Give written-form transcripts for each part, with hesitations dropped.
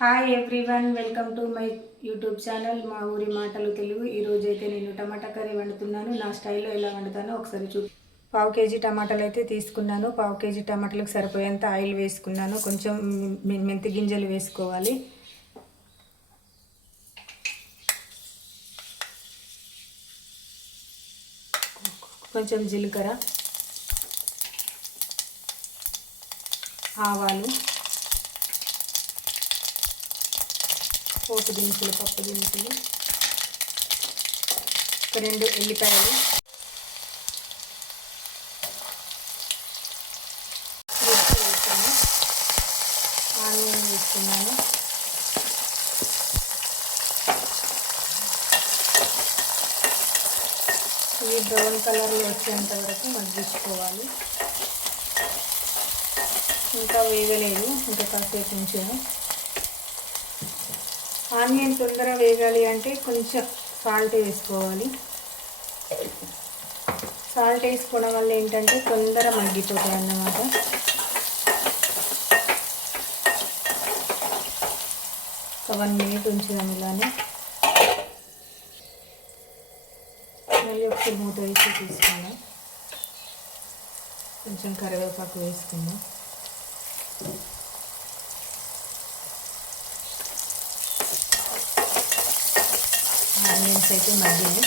Hi everyone, welcome to my YouTube channel మా ఊరి మాటలు తెలుగు. ఈరోజు అయితే నేను టమాటా కర్రీ వండుతున్నాను. నా స్టైల్లో ఎలా వండుతానో ఒకసారి పావు కేజీ టమాటాలు అయితే తీసుకున్నాను. పావు కేజీ టమాటాలకు సరిపోయేంత ఆయిల్ వేసుకున్నాను. కొంచెం మెంతి గింజలు వేసుకోవాలి. కొంచెం జీలకర్ర, ఆవాలు, పోపు దినుసులు, పప్పు దినుసులు, ఒక 2 ఎల్లిపాయలు, వేసాను. ఆనియన్ వేస్తున్నాను. ఇవి బ్రౌన్ కలర్లో వచ్చేంత వరకు మగ్గించుకోవాలి. ఇంకా వేగలేదు, ఇంకా కాసేపు ఉంచాను. ఆనియన్ తొందరగా వేగాలి అంటే కొంచెం సాల్ట్ వేసుకోవాలి. సాల్ట్ వేసుకోవడం వల్ల ఏంటంటే తొందరగా మగ్గిపోతాయి అన్నమాట. ఒక 1 మినిట్ ఉంచుదాం ఇలానే. మళ్ళీ ఒకసారి మూత వేసి తీసుకుందాం. కొంచెం కరివేపాకు వేసుకుందాం. ఆనియన్స్ అయితే మగ్గినాయి.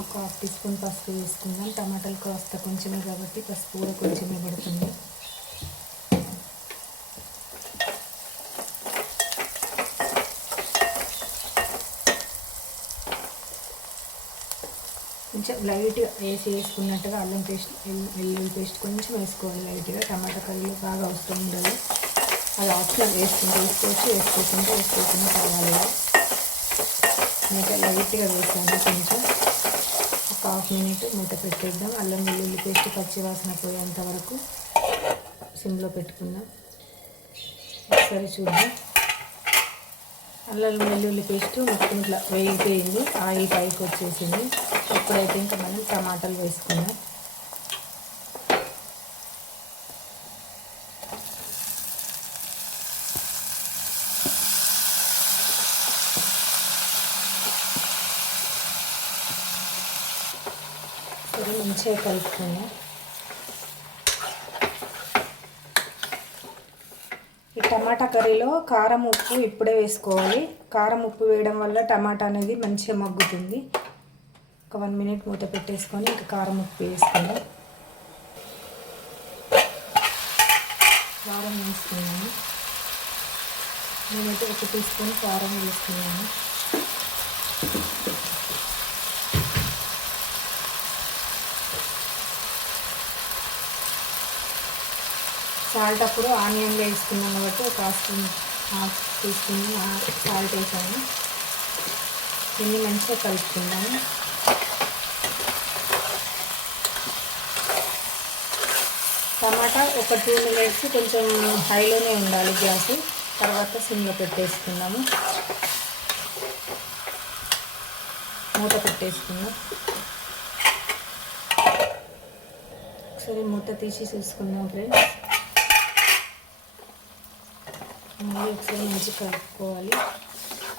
ఒక 1/2 టీ స్పూన్ పసుపు వేసుకుందాం. టమాటాలు కాస్త కొంచెమే కాబట్టి పసుపు కూడా కొంచెమే పడుతుంది. కొంచెం లైట్గా వేసుకున్నట్టుగా అల్లం పేస్ట్, వెల్లుల్లి పేస్ట్ కొంచెం వేసుకోవాలి లైట్గా. టమాటా కర్రీలో బాగా అవసరం ఉండదు. అది ఆప్షనల్, వేసుకోకుండా పర్వాలేదు. నేనైతే లైట్గా వేసాను. కొంచెం ఒక 1/2 మినిట్ మూత పెట్టేద్దాం. అల్లం వెల్లుల్లి పేస్ట్ పచ్చి వాసన పోయేంత వరకు సిమ్లో పెట్టుకుందాం. ఒకసారి చూద్దాం. అల్లం వెల్లుల్లి పేస్ట్ మొత్తం ఇట్లా వేగిపోయింది, ఆయిల్ పైకి వచ్చేసింది. ఇప్పుడైతే ఇంకా మనం టమాటాలు వేసుకుందాం. సరే, మంచిగా కలుపుకుందాం. ఈ టమాటా కర్రీలో కారం ఉప్పు ఇప్పుడే వేసుకోవాలి. కారం ఉప్పు వేయడం వల్ల టమాటా అనేది మంచిగా మగ్గుతుంది. ఒక 1 మినిట్ మూత పెట్టేసుకొని ఇంకా కారం ఉప్పు వేసుకుందాం. కారం వేసుకున్నాను. నేనైతే 1 టీ స్పూన్ కారం వేసుకున్నాను. సాల్ట్ అప్పుడు ఆనియన్లో వేసుకున్నాను కాబట్టి ఒక 1/2 టీ స్పూన్ సాల్ట్ వేసాను. దీన్ని మంచిగా కలుపుకుందాము. టమాటా ఒక 2 మినిట్స్ కొంచెం హైలోనే ఉండాలి గ్యాస్. తర్వాత సిమ్లో పెట్టేసుకుందాము. మూత పెట్టేసుకుందాం. ఒకసారి మూత తీసి చూసుకుందాం ఫ్రెండ్స్. మళ్ళీ ఒకసారి మంచిగా కలుపుకోవాలి.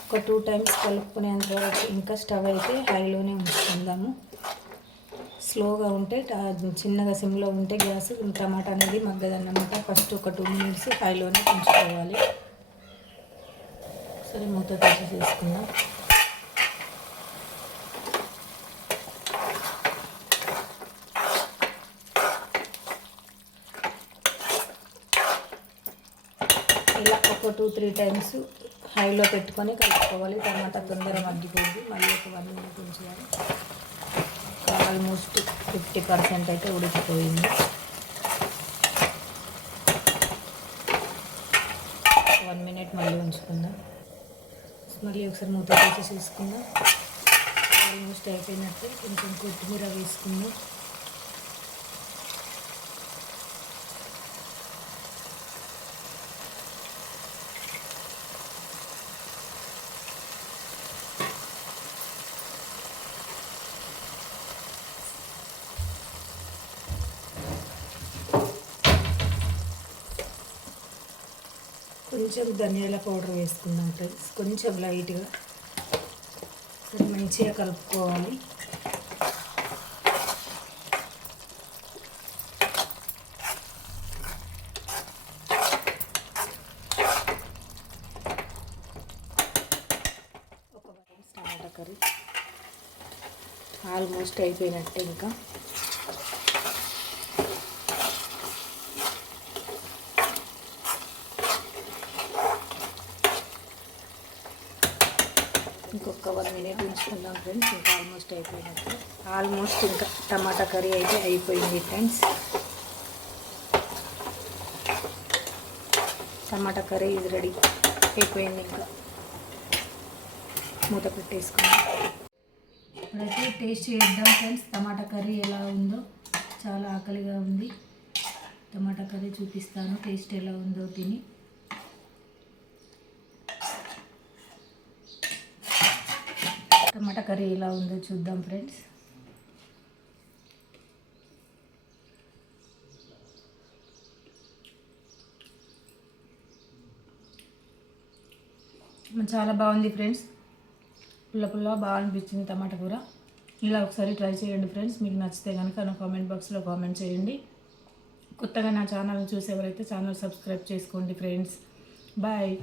ఒక 2 టైమ్స్ కలుపుకునేంత వరకు ఇంకా స్టవ్ అయితే హైలోనే ఉంచుకుందాము. స్లోగా ఉంటే, చిన్నగా సిమ్లో ఉంటే గ్యాస్ టమాటా అనేది మగ్గదన్నమాట. ఫస్ట్ ఒక 2 మినిట్స్ హైలోనే ఉంచుకోవాలి. సరే, మూత తీసి చేసుకుందాం. ఇలా ఒక 2-3 టైమ్స్ హైలో పెట్టుకొని కలుపుకోవాలి. టమాటా తొందరగా మగ్గిపోద్ది. మళ్ళీ ఒక 1 మినిట్ ఉంచాలి. ఆల్మోస్ట్ 50% అయితే ఉడికిపోయింది. 1 మినిట్ మళ్ళీ ఉంచుకుందాం. మళ్ళీ ఒకసారి మూత తీసి చూసుకుందాం. ఆల్మోస్ట్ అయిపోయినట్టు. కొంచెం కొత్తిమీర వేసుకుందాం. కొంచెం ధనియాల పౌడర్ వేసుకుందాం ఫ్రెండ్స్, కొంచెం లైట్గా. సరే మంచిగా కలుపుకోవాలి. టమాటా కర్రీ ఆల్మోస్ట్ అయిపోయినట్టే. ఇంకా ఇంకొక 1 మినిట్ ఉంచుకుందాం ఫ్రెండ్స్. ఇంకా ఆల్మోస్ట్ అయిపోయినట్టు. ఆల్మోస్ట్ ఇంకా టమాటా కర్రీ అయితే అయిపోయింది ఫ్రెండ్స్. టమాటా కర్రీ ఇది రెడీ అయిపోయింది. ఇంకా మూత పెట్టేసుకున్నాం. ఇప్పుడైతే టేస్ట్ చేద్దాం ఫ్రెండ్స్, టమాటా కర్రీ ఎలా ఉందో. చాలా ఆకలిగా ఉంది. టమాటా కర్రీ చూపిస్తాను టేస్ట్ ఎలా ఉందో తిని. టమాటా కర్రీ ఎలా ఉందో చూద్దాం ఫ్రెండ్స్. చాలా బాగుంది ఫ్రెండ్స్. పుల్ల బాగా అనిపించింది టమాటా కూర. ఇలా ఒకసారి ట్రై చేయండి ఫ్రెండ్స్. మీకు నచ్చితే కనుక నా కామెంట్ బాక్స్లో కామెంట్ చేయండి. కొత్తగా నా ఛానల్ని చూసేవారైతే ఛానల్ సబ్స్క్రైబ్ చేసుకోండి ఫ్రెండ్స్. బాయ్.